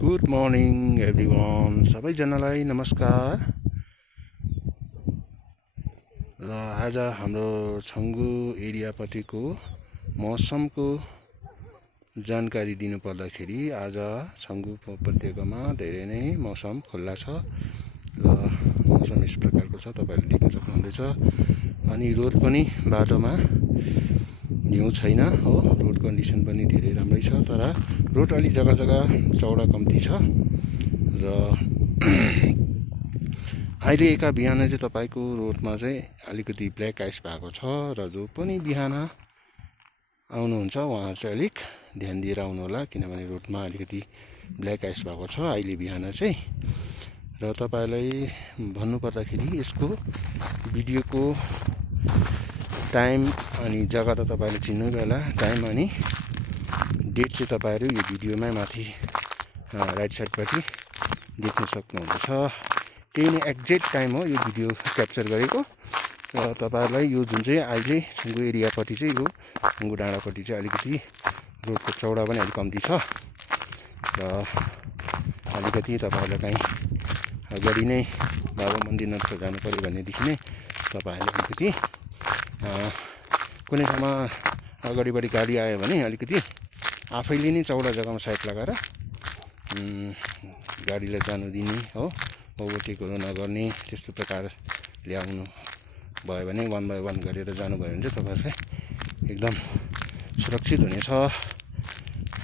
Good morning everyone, सबैजनालाई नमस्कार। र आज हाम्रो छङ्गु एरियापट्टिको मौसमको जानकारी दिनु पर्दाखेरि आज छङ्गु उपत्यकामा धेरै नै मौसम खुल्ला छ र मौसम यस प्रकारको छ, तपाईहरुले देख्न सक्नुहुँदैछ। अनि रोड पनि बाटोमा हिउँ छैन हो, रोड कन्डिसन पनि धेरै राम्रै छ, तर रोड अलि जग्गा जग्गा चौडा कम्ती छ। र अहिले एका बिहान चाहिँ तपाईको रोडमा चाहिँ अलिकति ब्ल्याक आइस भएको छ र जो पनि बिहान आउनुहुन्छ उहाँ चाहिँ अलिक ध्यान दिएर आउनु होला, किनभने रोडमा अलिकति ब्ल्याक आइस भएको छ अहिले बिहान चाहिँ। र तपाईलाई भन्नुपर्दाखेरि यसको भिडियोको टाइम अनि जग्गा त तपाईले चिन्नु होला, टाइम अनि डेट चाहिँ तपाईहरु यो भिडियोमा माथि राइट साइडपट्टि देख्न सक्नुहुनेछ। त्यही नै एक्ज्याक्ट टाइम हो यो भिडियो क्याप्चर गरेको। र तपाईहरुलाई यो जुन चाहिँ अहिले छङ्गु एरियापट्टि चाहिँ यो छङ्गु डाँडापट्टि चाहिँ अलिकति रोडको चौडा पनि अलिक कम्ती छ र अलिकति तपाईहरुलाई कहीँ अगाडि नै बाबा मन्दिर नत्र जानु पर्यो भनेदेखि नै तपाईहरुले अलिकति कुनै ठाउँमा अगाडिबाट गाडी आयो भने अलिकति आफैले नै चौडा जग्गामा साइड लगाएर गाडीलाई जानु दिने हो, ओभरटेकहरू नगर्ने, त्यस्तो प्रकारले आउनु भयो भने वान बाई वान गरेर जानुभयो भने चाहिँ तपाईहरुलाई एकदम सुरक्षित हुनेछ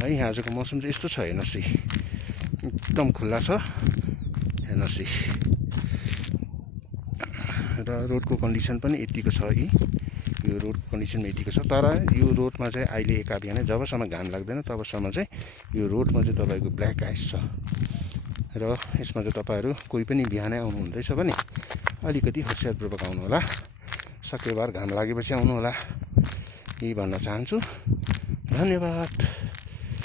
है। आजको मौसम चाहिँ यस्तो छ, हेर्नुहोस् एकदम खुल्ला छ, हेर्नुहोस्। र रोडको कन्डिसन पनि यतिको छ, यो रोड कन्डिसन यतिको छ। तर यो रोडमा चाहिँ अहिले एका बिहानै जबसम्म घाम लाग्दैन तबसम्म चाहिँ यो रोडमा चाहिँ तपाईको ब्ल्याक आइस छ। र यसमा चाहिँ तपाईहरु कोही पनि बिहानै आउनु हुँदैछ भने अलिकति होशियारपूर्वक आउनु होला, सकेबार घाम लागेपछि आउनु होला, यही भन्न चाहन्छु। धन्यवाद।